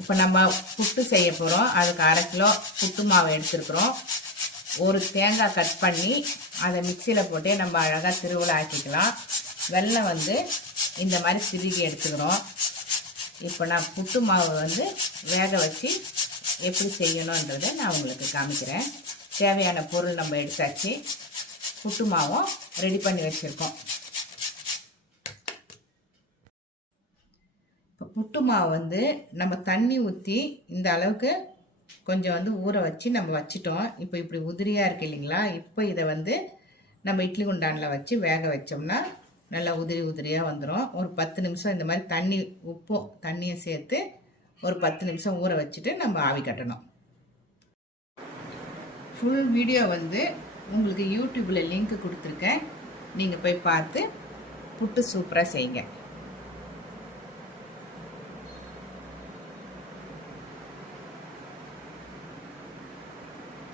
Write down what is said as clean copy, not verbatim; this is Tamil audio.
இப்போ நம்ம புட்டு செய்ய போகிறோம். அதுக்கு 1/2 கிலோ புட்டு மாவு எடுத்துருக்குறோம். ஒரு தேங்காய் கட் பண்ணி அதை மிக்சியில் போட்டு நம்ம அழகாக திருவிழா ஆக்கிக்கலாம். வெல்லம் வந்து இந்த மாதிரி திருகி எடுத்துக்கிறோம். இப்போ நான் புட்டு மாவு வந்து வேக வச்சு எப்படி செய்யணுன்றதை நான் உங்களுக்கு காமிக்கிறேன். தேவையான பொருள் நம்ம எடுத்தாச்சு. புட்டு மாவும் ரெடி பண்ணி வச்சுருக்கோம். இப்போ புட்டு மாவு வந்து நம்ம தண்ணி ஊற்றி இந்த அளவுக்கு கொஞ்சம் வந்து ஊற வச்சு நம்ம வச்சிட்டோம். இப்போ இப்படி உதிரியாக இருக்குது இல்லைங்களா? இப்போ இதை வந்து நம்ம இட்லி குண்டானில் வச்சு வேக வச்சோம்னா நல்லா உதிரி உதிரியாக வந்துடும். ஒரு 10 நிமிஷம் இந்த மாதிரி தண்ணியை சேர்த்து ஒரு 10 நிமிஷம் ஊற வச்சுட்டு நம்ம ஆவி கட்டணும். ஃபுல் வீடியோ வந்து உங்களுக்கு யூடியூப்பில் லிங்க் கொடுத்துருக்கேன். நீங்கள் போய் பார்த்து புட்டு சூப்பராக செய்யுங்க.